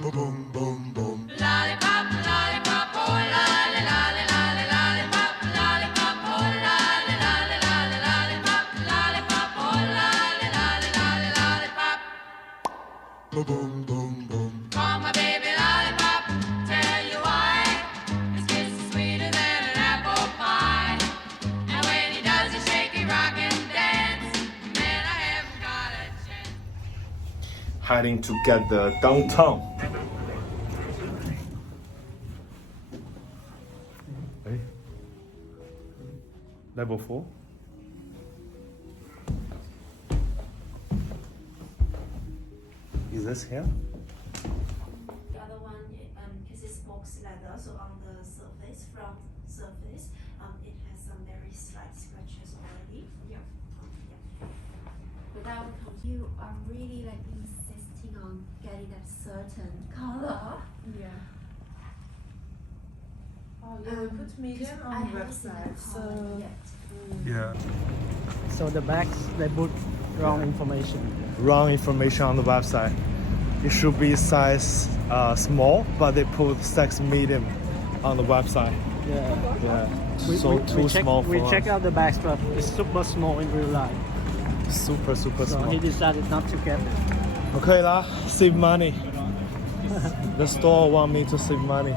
Boom, boom, boom, boom. Lollipop, lollipop, oh lolly, lolly, lolly, lollipop, lollipop, oh lolly, lolly, lolly, lollipop, lollipop, oh lolly, lolly, lolly, lollipop. Boom, boom, boom, boom. Call my baby lollipop, tell you why. His kiss is sweeter than an apple pie. And when he does a shaky rock and dance, man, I haven't got a chance. Heading to get the downtown. Hey. Level 4. Is this here? The other one, because it's box leather, so on the surface, front surface, it has some very slight scratches already. Yeah. Without you are really like insisting on getting that certain color. Yeah. Oh, you will put medium I on the haven't seen website, that so color yet. Yeah. So the bags, they put wrong information. Wrong information on the website. It should be size small, but they put size medium on the website. Yeah. Yeah. We Too check, small for we us. check out the bags, but it's super small in real life. Super So small. he decided not to get it. Okay lah, save money. The store want me to save money.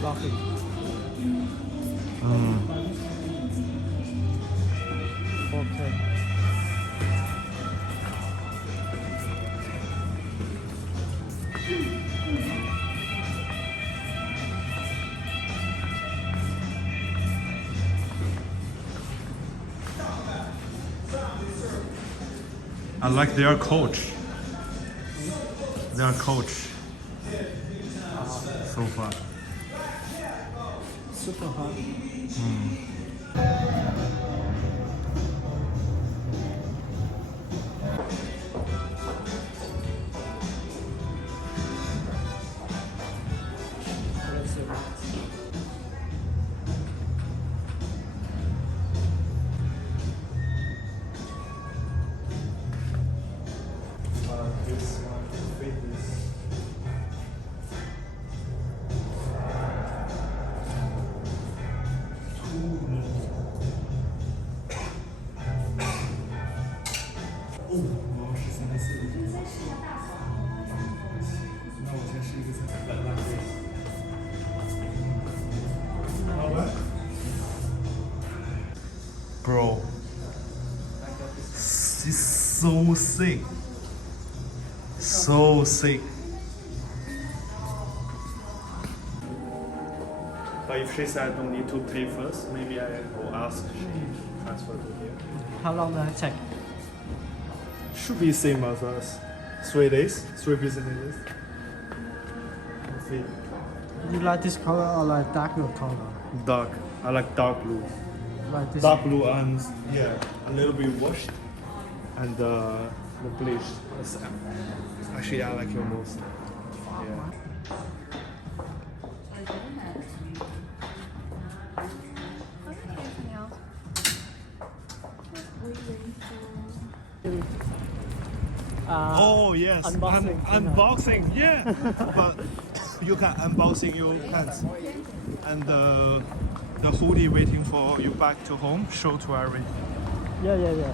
Fluffy. Okay. I like their coach. Their coach. So far. Super hot. This one fit this. Bro, it's so sick. So sick. But if she said I don't need to pay first, maybe I will ask she transfer to here. How long does it take? Should be same as us. 3 days, 3 business days. Let's see. You like this color or like darker color? Dark. I like dark blue. Like this? Dark blue and yeah, a little bit washed and the bleach. Actually, I like it most. Yeah. Oh yes, unboxing. unboxing, yeah. But you can unboxing your pants and the hoodie waiting for you back to home. Show to Ari. Yeah. Yeah.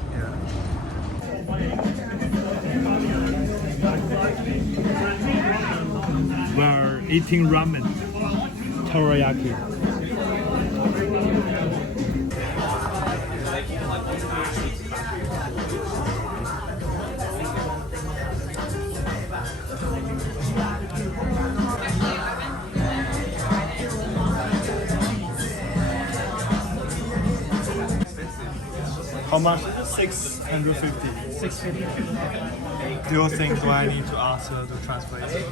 We're eating ramen, teriyaki. How much? 650. 650. Do you think do I need to ask her to translate?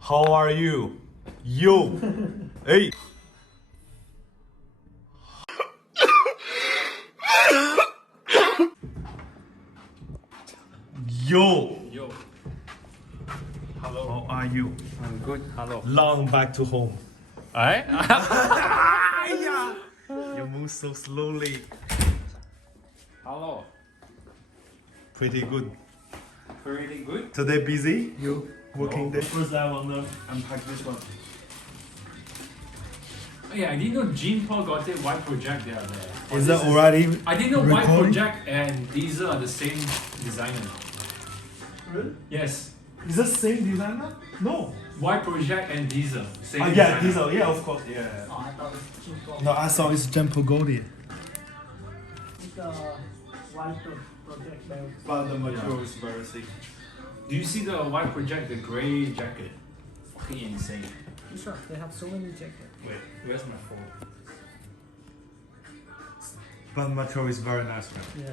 How are you? You. Hey. Yo. Hello. How are you? I'm good. Hello. Long back to home. Alright? You move so slowly. Hello. Pretty good. Pretty good. Today busy? You working No. day? First I wanna unpack this one. Oh, yeah, I didn't know Jean Paul got it white project there. Oh, Is this that already? I didn't know white recording? project and Diesel are the same designer. Really? Yes. Is that same designer? No. White project and Diesel. Same Yeah, designer. Diesel. Yeah, of course. Yeah. Oh, I thought it's Jean Paul. No, I saw it's Jumbo Goldie. It's a white project belt. But the material is very thick. Do you see the white project, the gray jacket? Fucking insane. Sure, they have so many jackets. Wait, where's my phone? But the material is very nice, right?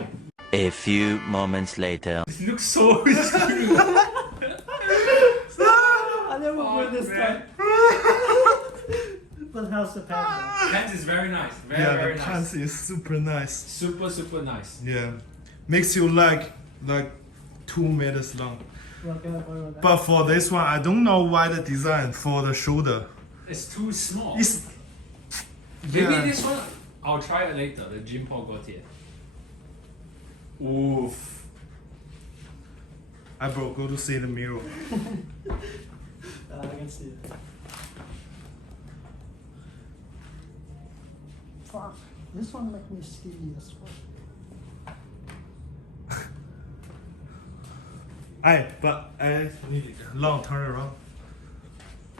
Yeah. A few moments later. It looks so skinny. I never wear this man. type. But how's the pattern? Pants is very nice. Very, Yeah, very the nice. pants is super nice. Super, super nice. Yeah, makes you like 2 meters long. Well, can I borrow that? But for this one, I don't know why the design for the shoulder. It's too small. It's Maybe yeah. this one, I'll try it later. The Jean Paul got it. Oof. I bro, go to see the mirror. I can see it. Fuck, this one make me skinny as well. But I need long turn around.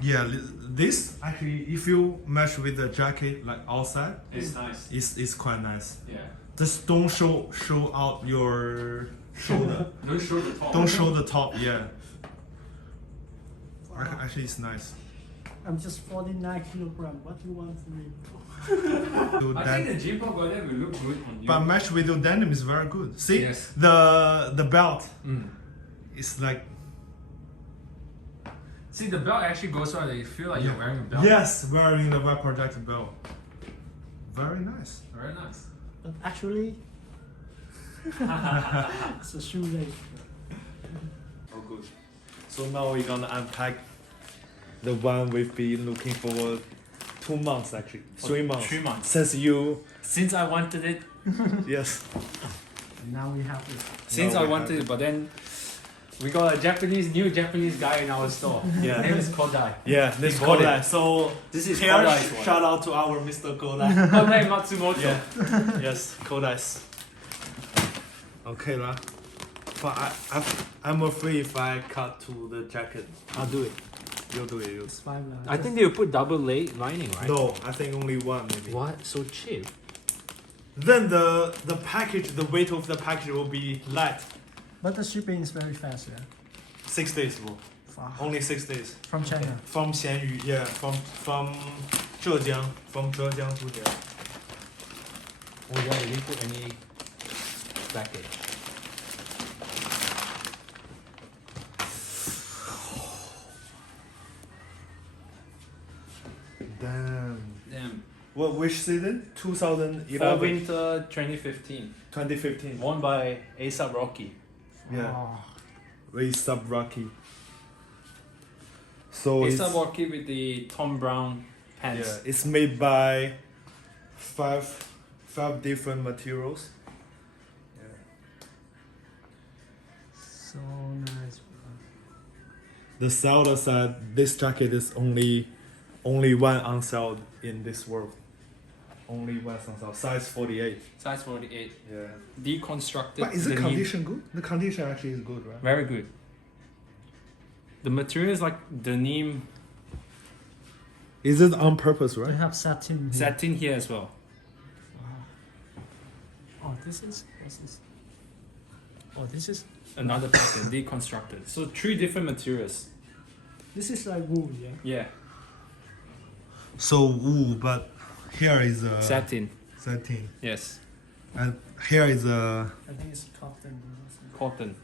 Yeah, this actually, if you match with the jacket like outside, It's nice. it's quite nice. Yeah. Just don't show out your shoulder. Don't show the top. Don't show the top. Yeah. Actually, it's nice. I'm just 49 kilograms. What do you want from me? Do I that- think the Jean Paul got it will look good on you. But match with your denim is very good. See, Yes. the belt Mm. is like See, the belt actually goes right. You feel like you're wearing a belt. yes, wearing the web protected belt. Very nice. Very nice. But actually, it's a shoelace. Oh, good. So now we're gonna unpack the one we've been looking for 2 months actually, 3 months. 3 months. Since you Since I wanted it, yes. Now we have it. since No, I we wanted haven't. it, but then we got a new Japanese guy in our store. Yeah. His name is Kodai. Yeah, this We bought Kodai. it. So This is here, Kodai's one. shout out to our Mr. Kodai. Kodai Matsumoto. Yeah. Yes, Kodai's. Okay lah. But I'm afraid if I cut to the jacket, I'll do it. you'll do it. It's fine now. I think they'll put double lining, right? No, I think only one maybe. What? So cheap. Then the package, the weight of the package will be light. But the shipping is very fast, yeah. 6 days, bro. Fuck. Only 6 days. From China. From Xianyu, yeah, from Zhejiang, from Zhejiang to there. Oh yeah, they didn't put any package. Damn. Damn. What? Which season? Fall 2011, winter 2015. 2015. Worn by ASAP Rocky. Yeah, Oh, very sub rocky. So it's ASAP Rocky with the Tom Brown pants. yeah, it's made by five different materials. so nice. The seller said this jacket is only one on sale in this world. Only one on sale. Size 48. Size 48. Yeah. Deconstructed. But is the denim. condition good? The condition actually is good, right? Very good. The material is like denim Is it on purpose, They right? have satin here. satin here as well. Oh, this is. What's this? Oh, this is. Another pattern, deconstructed. So 3 different materials. This is like wool, yeah. Yeah. So wool, but here is a Satin. satin, Yes. and here is a I think it's cotton. Cotton.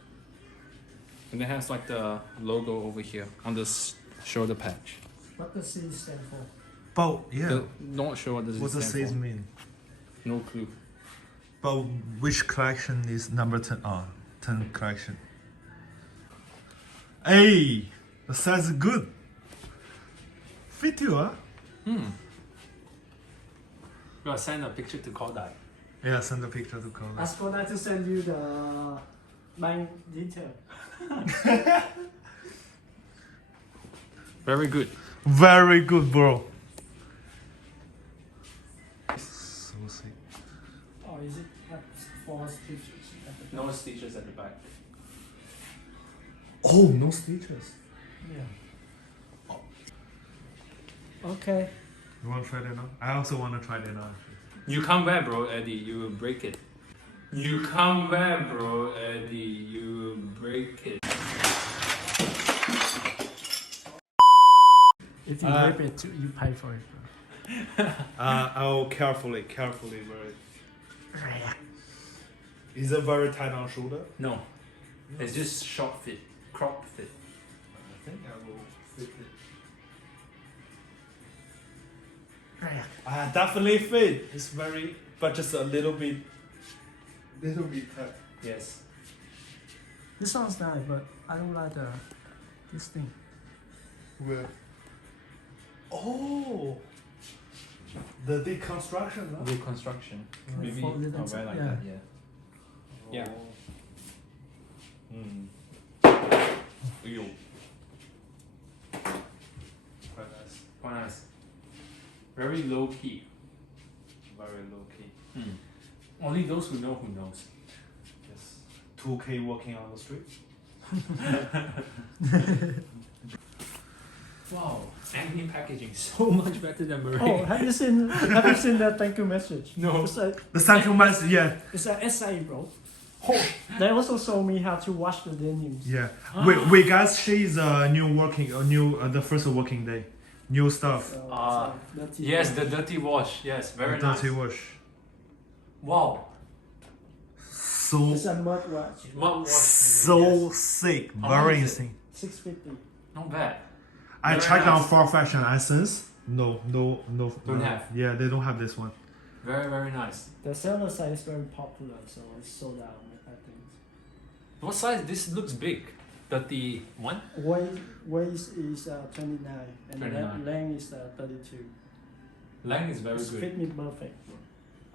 And it has like the logo over here on the shoulder patch. What does C stand for? but yeah. Not sure what does What it does stand this for. mean? No clue. But which collection is number 10? 10 collection. Hey, the size is good. Fit you, huh? Gotta send a picture to Kodai. Yeah, send the picture to Colin. Ask Kodak to send you the bank detail. Very good. Very good, bro. So sick. Oh, is it have 4 stitches? No stitches at the back. Oh, no stitches. Yeah. Okay. You want to try that now? I also want to try that now. You can't wear, bro, Eddie. You will break it. You can't wear, bro, Eddie. You will break it. If you rip it, you pay for it. I'll carefully wear it. Is it very tight on shoulder? No, it's just short fit, crop fit. I think I will fit it. Definitely fit. It's very, but just a little bit tight. Yes. This sounds nice, but I don't like this thing. Where? Oh, the deconstruction. Huh? Reconstruction. Maybe fold it I'll inside, wear like yeah. that. Yeah. Mm. Ew. Quite nice. Quite nice. Very low key. Very low key. Only those who know who knows. Yes. 2K walking on the street. Wow. Acne packaging so much better than Marie. Oh, have you seen that thank you message? No. It's a, The thank you message, yeah. it's an essay, bro. They also showed me how to wash the denims. Yeah. Wait, guys, she's the first working day. New stuff. So it's like dirty Yes, wash. the dirty wash. Yes, very The nice. dirty wash. Wow. So It's a mud wash. Mud wash. so sick. How Very much is it? insane. $6.50. Not bad. I Very checked nice. on For Fashion Essence. No. Don't have. Yeah, they don't have this one. Very, very nice. The seller side is very popular, so it's sold out, I think. What size? This looks big. 31? Waist is 29, and 29. length is 32. Length is very It's good. fit me perfect.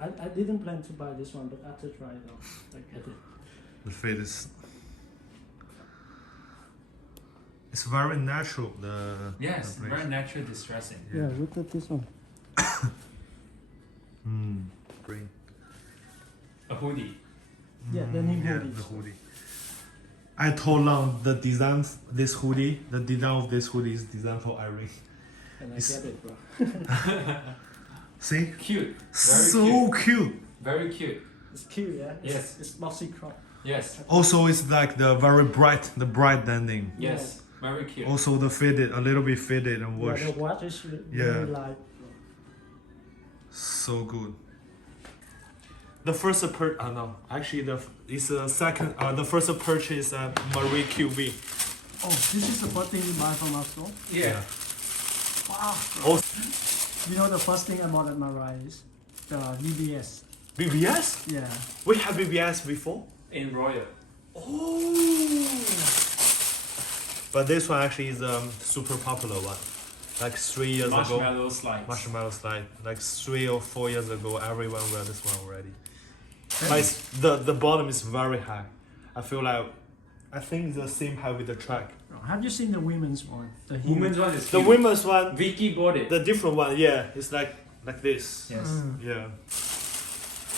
I didn't plan to buy this one, but after trying it out, I get it. The fit is. It's very natural. Yes, the very natural distressing. Yeah, look at this one. Green. A hoodie. Yeah, the new Yeah, hoodies. the hoodie. I told Long the design of this hoodie is designed for Irene. And I It's- get it, bro. See? Cute. Very So cute. Very cute. It's cute, yeah? Yes. It's boxy crop. Yes. Also, it's like the bright denim. Yes. Very cute. Also, the fitted, a little bit fitted and Yeah, washed. the watch is Yeah. very light. So good. The first the first purchase at Marie QV. Oh, this is the first thing you buy from our store? Yeah. Wow. Oh, You know the first thing I bought at Mariah is the BBS. BBS? Yeah. We had BBS before. In Royal. Oh. But this one actually is super popular one. Like 3 years ago. Marshmallow slides. Marshmallow slide. Like 3 or 4 years ago, everyone wear this one already. But the bottom is very high. I think it's the same height with the track. Have you seen the women's one? The heel? Women's one is The cute. women's one, Vicky bought it. the different one, yeah, it's like this. Yes. Yeah.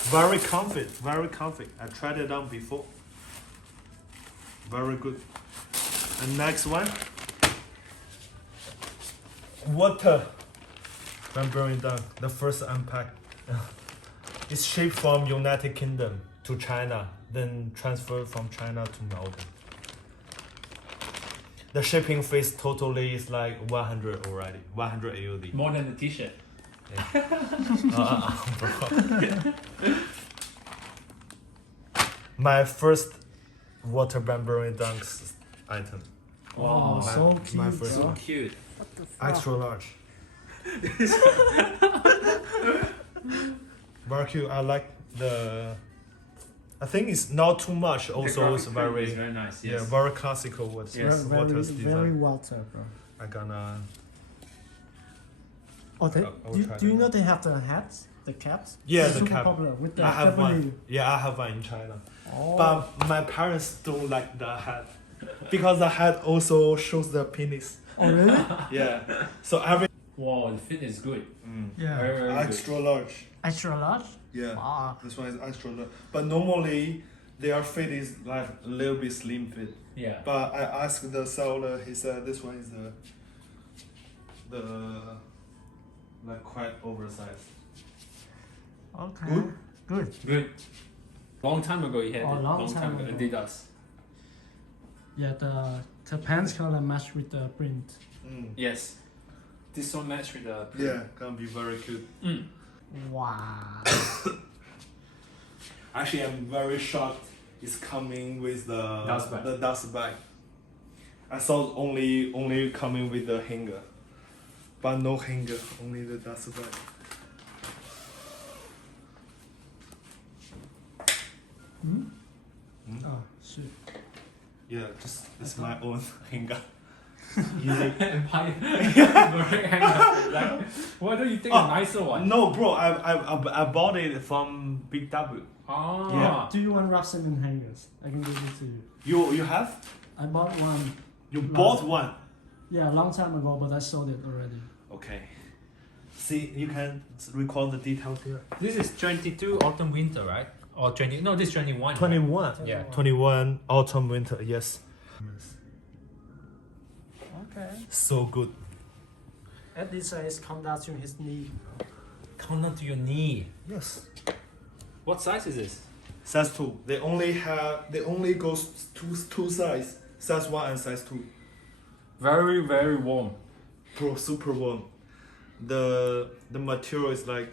Very comfy, very comfy. I tried it on before. Very good. And next one. Water. I'm burning down. The first unpack. It's shipped from United Kingdom to China, then transferred from China to Melbourne. The shipping fees totally is like 100 already. 100 AUD. More than the t-shirt. Bro. My first water burning dunks item. Wow. Oh, so cute, my first So bro. one. cute. Extra large. Very cute. I like the. I think it's not too much. Also, it's The graphic print is very very nice. yeah, Yes. very classical. What's Yes. water's Very design. water, bro. I gonna. Oh, I will try do you that. know they have the hats? The caps? Yeah, the Super cap. popular with the I have pepperoni. one. Yeah, I have one in China. Oh. But my parents don't like the hat because the hat also shows the penis. Oh really? Yeah. So every Wow, the fit is good. Yeah. Very, very good. extra large. Extra large? Yeah. Wow. This one is extra large. But normally their fit is like a little bit slim fit. Yeah. But I asked the seller, he said this one is the like quite oversized. Okay. Good? Good. Good. Long time ago you had Oh, it. long time ago. Adidas. Yeah, the pants color match with the print. Yes. This one match with the Yeah, gonna be very cute. Wow. Actually, I'm very shocked. It's coming with the Dust bag. The dust bag. I thought only coming with the hanger, but no hanger, only the dust bag. Oh shit. Yeah, just it's my own hanger. Empire. Like, why don't you take Oh, a nicer one? No, bro, I bought it from Big W. Ah. Yeah. Do you want wrap cement hangers? I can give it to you. You have? I bought one. You bought one? Yeah, a long time ago, but I sold it already. Okay. See, you can recall the details here. This is 22 autumn winter, right? Or 20? No, this is 21. 21. Yeah. 21 autumn winter. Yes. Okay. So good. Eddie says come down to his knee. Come down to your knee. Yes. What size is this? Size 2. They only go two size. Size 1 and size 2. Very, very warm. Bro, super warm. The material is like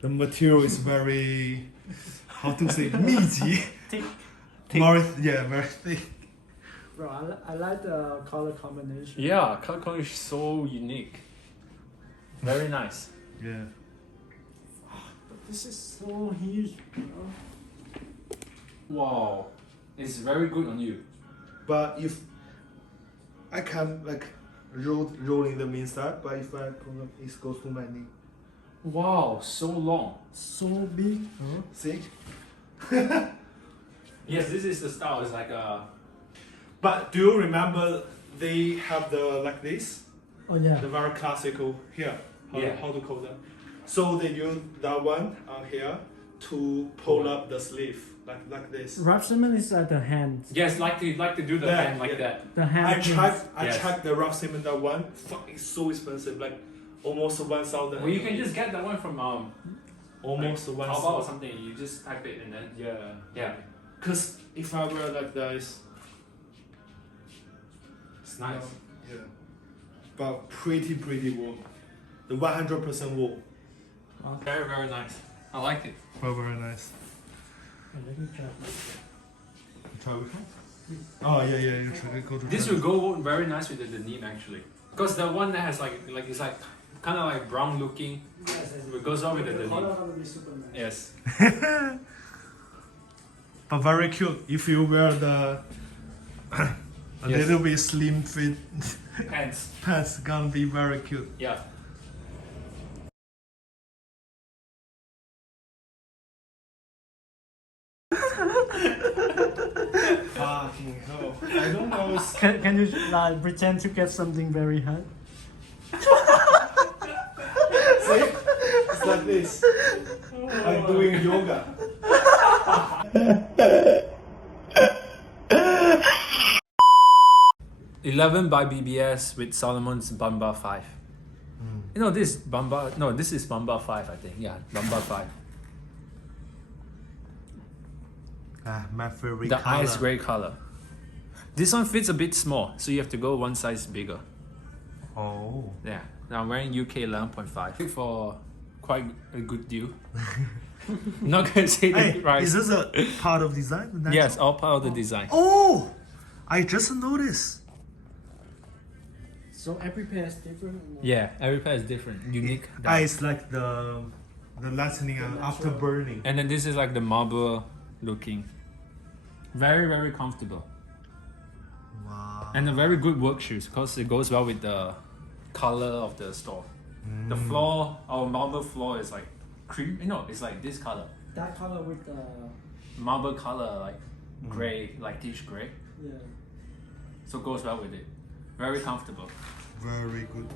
the material is very how to say 密集. Thick. Very thick. Bro, I like the color combination. Yeah, color is so unique. Very nice. Yeah. But this is so huge, bro. Wow. It's very good on you. But if I can like rolling them inside, but if I pull them, it goes to my knee. Wow, so long. So big, huh? See? Yes, this is the style. It's like a. But do you remember they have the like this? Oh yeah. The very classical here. Yeah. How to call them? So they use that one on here to pull up the sleeve like this. Wrap cement is at the hand. Yes, like to do the Yeah, hand like yeah. that. The hand. I pins. checked Yes. the rough cement that one. Fuck, it's so expensive, like almost 1,000. Well, you can just get that one from almost like, 1,000. Taobao or something. You just type it and then yeah, Cause if I wear like this, it's nice. Yeah. But pretty warm. The 100% wool. Very, very nice. I like it. Very nice. Oh, let me try. Try which one? Oh yeah, you try to go to. This will go very nice with the denim actually, because the one that has like it's like kind of like brown looking. Yes, It goes on with the the denim. color gonna be super nice. Yes. But very cute if you wear the a Yes. little bit slim fit Pants. pants. Gonna be very cute. Yeah. Fucking hell! I don't know. Can you like pretend to get something very hot? See? It's like this. I'm doing yoga. $11 by BBS with Solomon's Bamba 5. You know this Bamba? No, this is Bamba 5. I think. Yeah, Bamba 5. My favorite The ice gray color. This one fits a bit small, so you have to go one size bigger. Oh. Yeah. Now I'm wearing UK 11.5 for quite a good deal. Not gonna say the Hey, price. is this a part of design? The natural- Yes, all part of the design. Oh, I just noticed. So every pair is different. or not? Yeah, every pair is different, unique. It's like the lightning and after burning. And then this is like the marble looking. Very, very comfortable. Wow. And a very good work shoes because it goes well with the color of the store. The floor, our marble floor is like cream. No, it's like this color. That color with Marble color, like gray, lightish gray. yeah. So goes well with it. Very comfortable. Very good.